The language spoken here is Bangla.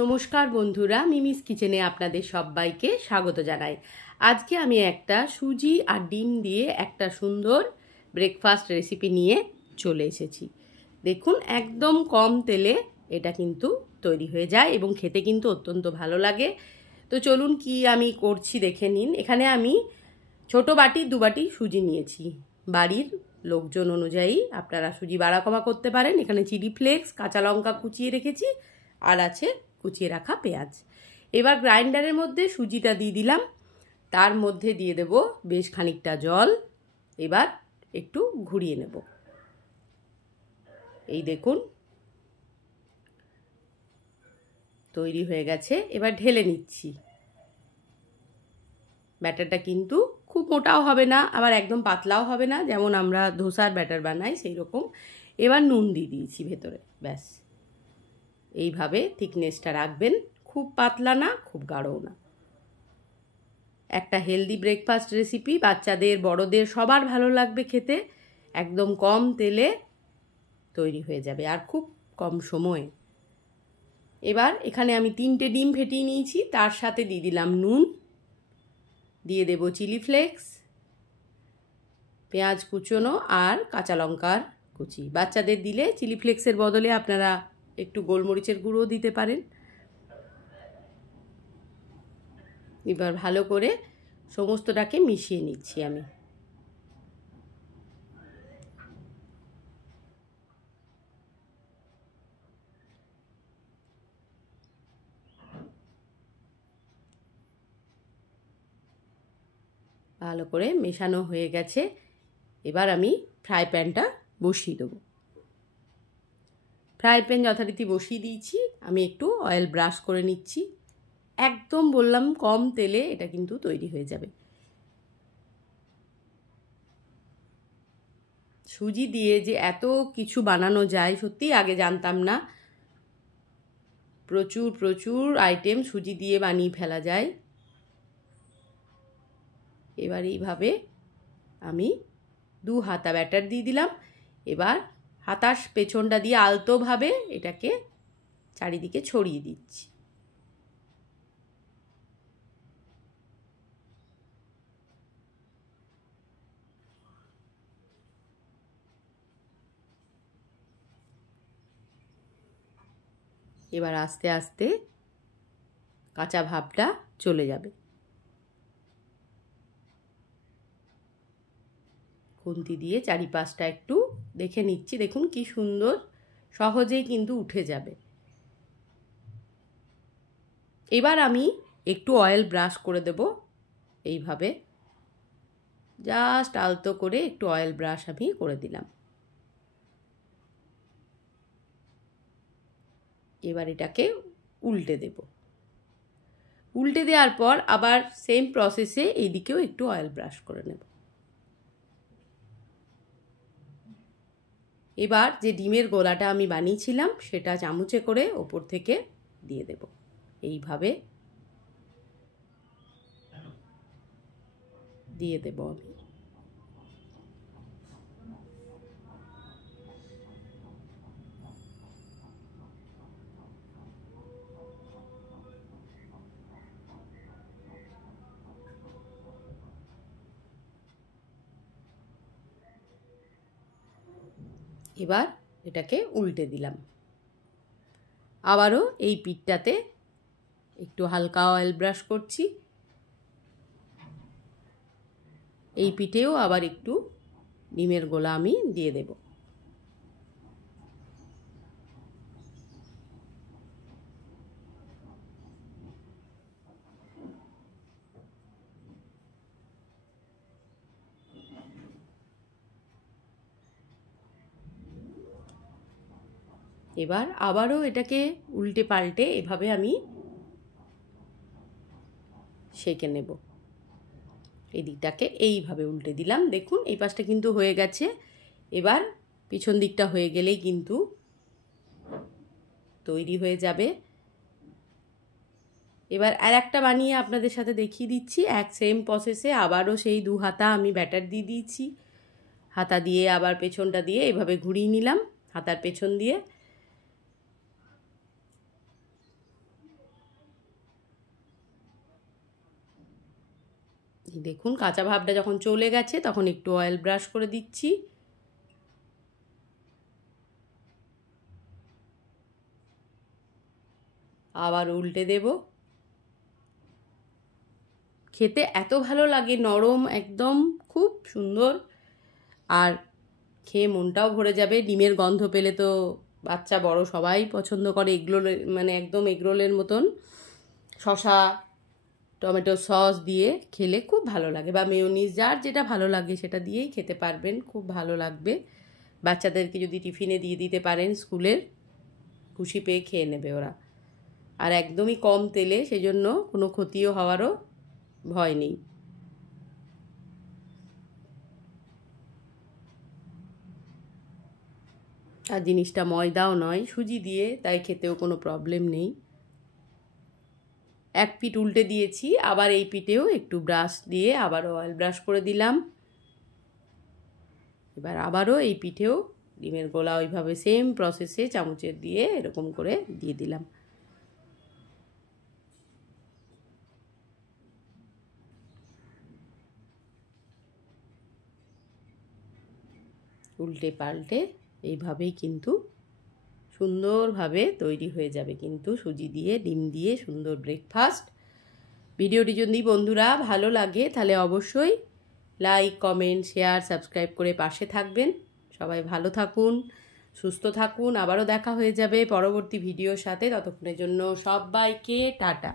নমস্কার বন্ধুরা, মিমিস কিচেনে আপনাদের সবাইকে স্বাগত জানাই। আজকে আমি একটা সুজি আর ডিম দিয়ে একটা সুন্দর ব্রেকফাস্ট রেসিপি নিয়ে চলে এসেছি। দেখুন, একদম কম তেলে এটা কিন্তু তৈরি হয়ে যায় এবং খেতে কিন্তু অত্যন্ত ভালো লাগে। তো চলুন কি আমি করছি দেখে নিন। এখানে আমি ছোট বাটি 2 বাটি সুজি নিয়েছি। বাড়ির লোকজন অনুযায়ী আপনারা সুজি বাড়া কমা করতে পারেন। এখানে চিলি ফ্লেক্স, কাঁচা লঙ্কা কুচিয়ে রেখেছি, আর আছে কুচিয়ে রাখা পেঁয়াজ। এবার গ্রাইন্ডারের মধ্যে সুজিটা দিয়ে দিলাম, তার মধ্যে দিয়ে দেব বেশ খানিকটা জল। এবার একটু ঘুরিয়ে নেব। এই দেখুন তৈরি হয়ে গেছে। এবার ঢেলে নিচ্ছি। ব্যাটারটা কিন্তু খুব মোটাও হবে না, আবার একদম পাতলাও হবে না, যেমন আমরা ধোসার ব্যাটার বানাই সেই রকম। এবার নুন দিয়ে দিয়েছি ভেতরে, ব্যাস এইভাবে থিকনেসটা রাখবেন, খুব পাতলা না খুব গাঢ়ও না। একটা হেলদি ব্রেকফাস্ট রেসিপি, বাচ্চাদের বড়দের সবার ভালো লাগবে খেতে। একদম কম তেলে তৈরি হয়ে যাবে আর খুব কম সময়ে। এবার এখানে আমি 3টে ডিম ফেটিয়ে নিয়েছি, তার সাথে দিয়ে দিলাম নুন, দিয়ে দেব চিলি ফ্লেক্স, পেঁয়াজ কুচোনো আর কাঁচা লঙ্কার কুচি। বাচ্চাদের দিলে চিলি ফ্লেক্সের বদলে আপনারা একটু গোলমরিচের গুঁড়ো দিতে পারেন। এবার ভালো করে সমস্তটাকে মিশিয়ে নিচ্ছি আমি। ভালো করে মেশানো হয়ে গেছে। এবার আমি ফ্রাই প্যানটা বসিয়ে দেবো। ফ্রাই প্যান যথারীতি বসিয়ে দিয়েছি। আমি একটু অয়েল ব্রাশ করে নিচ্ছি। একদম বললাম কম তেলে এটা কিন্তু তৈরি হয়ে যাবে। সুজি দিয়ে যে এত কিছু বানানো যায় সত্যি আগে জানতাম না। প্রচুর প্রচুর আইটেম সুজি দিয়ে বানিয়ে ফেলা যায়। এবার এইভাবে আমি 2 হাতা ব্যাটার দিয়ে দিলাম। এবার হাতার পেছনটা দিয়ে আলতোভাবে এটাকে চারিদিকে ছড়িয়ে দিচ্ছি। এবার আস্তে আস্তে কাঁচা ভাবটা চলে যাবে। খুন্তি দিয়ে চারিপাশটা একটু দেখে নিচ্ছি। দেখুন কি সুন্দর, সহজেই কিন্তু উঠে যাবে। এবার আমি একটু অয়েল ব্রাশ করে দেব। এইভাবে জাস্ট আলতো করে একটু অয়েল ব্রাশ আমি করে দিলাম। এবার এটাকে উল্টে দেব। উল্টে দেওয়ার পর আবার সেম প্রসেসে এইদিকেও একটু অয়েল ব্রাশ করে নেব। এবার যে ডিমের গোলাটা আমি বানিয়েছিলাম সেটা চামচে করে ওপর থেকে দিয়ে দেব। এইভাবে দিয়ে দেব আমি। এবার এটাকে উল্টে দিলাম। আবারও এই পিঠটাতে একটু হালকা অয়েল ব্রাশ করছি। এই পিঠেও আবার একটু ডিমের গোলা আমি দিয়ে দেব। এবার আবারও এটাকে উল্টে পাল্টে এভাবে আমি সেঁকে নেব। এই দিকটাকে এইভাবে উল্টে দিলাম। দেখুন এই পাশটা কিন্তু হয়ে গেছে। এবার পিছন দিকটা হয়ে গেলেই কিন্তু তৈরি হয়ে যাবে। এবার আর একটা বানিয়ে আপনাদের সাথে দেখিয়ে দিচ্ছি। এক সেম প্রসেসে আবারও সেই 2 হাতা আমি ব্যাটার দিয়ে দিয়েছি। হাতা দিয়ে আবার পেছনটা দিয়ে এভাবে ঘুরিয়ে নিলাম হাতার পেছন দিয়ে। দেখুন কাঁচা ভাবটা যখন চলে গেছে তখন একটু অয়েল ব্রাশ করে দিচ্ছি। আবার উল্টে দেব। খেতে এত ভালো লাগে, নরম একদম, খুব সুন্দর, আর খেয়ে মনটাও ভরে যাবে। ডিমের গন্ধ পেলে তো বাচ্চা বড় সবাই পছন্দ করে। এগরোল মানে একদম এগরোলের মতন শসা টমেটো সস দিয়ে খেলে খুব ভালো লাগে, বা মেয়োনিজ যার যেটা ভালো লাগে সেটা দিয়েই খেতে পারবেন, খুব ভালো লাগবে। বাচ্চাদেরকে যদি টিফিনে দিয়ে দিতে পারেন স্কুলের, খুশি পেয়ে খেয়ে নেবে ওরা। আর একদমই কম তেলে, সেজন্য কোনো ক্ষতিও হওয়ারও ভয় নেই। আর জিনিসটা ময়দাও নয়, সুজি দিয়ে, তাই খেতেও কোনো প্রবলেম নেই। এক পিঠ উল্টে দিয়েছি, আবার এই পিঠেও একটু ব্রাশ দিয়ে আবারও অয়েল ব্রাশ করে দিলাম। এবার আবারও এই পিঠেও ডিমের গোলা ওইভাবে সেম প্রসেসে চামচের দিয়ে এরকম করে দিয়ে দিলাম। উল্টে পাল্টে এইভাবেই কিন্তু সুন্দরভাবে তৈরি হয়ে যাবে কিন্তু সুজি দিয়ে ডিম দিয়ে সুন্দর ব্রেকফাস্ট। ভিডিওটি যদি বন্ধুরা ভালো লাগে তাহলে অবশ্যই লাইক, কমেন্ট, শেয়ার, সাবস্ক্রাইব করে পাশে থাকবেন। সবাই ভালো থাকুন, সুস্থ থাকুন। আবারও দেখা হয়ে যাবে পরবর্তী ভিডিওর সাথে। ততক্ষণের জন্য সবাইকে টাটা।